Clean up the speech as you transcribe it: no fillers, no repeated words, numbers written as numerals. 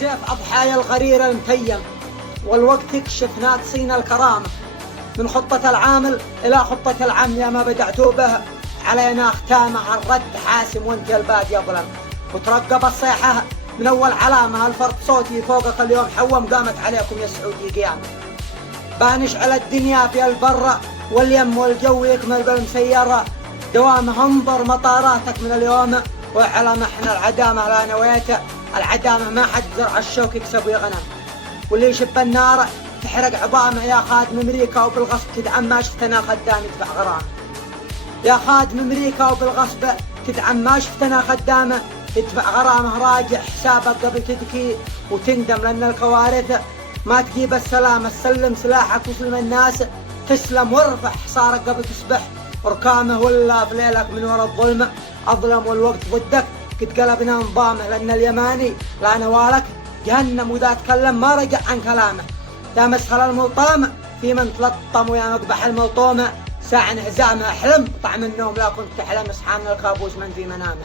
سيف أضحايا الغرير المتيم، والوقت يكشف ناقصين الكرامة. من خطة العامل إلى خطة العم يا ما بدعتوا به، علينا ختامه الرد حاسم وانت الباد يظلم. وترقب الصيحة من أول علامة، الفرق صوتي فوقك اليوم حوم، قامت عليكم يا سعودي قيامة. بنشعل الدنيا في البر واليم والجو يكمل بالمسيرة، دوامه انظر مطاراتك من اليوم، وعلى محن العدامة لا نويته. العدامة ما حد زرع الشوك يكسب ويغنم، واللي يشب النار تحرق عظامه. يا خادم امريكا وبالغصب تدعم ما شفتنا خدام يدفع غرامه. يا خادم امريكا وبالغصب تدعم ما شفتنا خدامه يدفع غرامه. راجع حسابك قبل تدكي وتندم، لان الكوارث ما تجيب السلامة. سلم سلاحك وسلم الناس تسلم، وارفع حصارك قبل تصبح ركامه. ولا في ليلك من وراء الظلمة أظلم والوقت ضدك قد قلبنا نظامه، لأن اليماني لا نوالك جهنم وإذا تكلم ما رجع عن كلامه. يا مسخر الملطامة في من تلطم، ويا مقبح الملطومة ساع انهزامه. احلم طعم النوم لا كنت تحلم، اصحى من الكابوس من في منامه.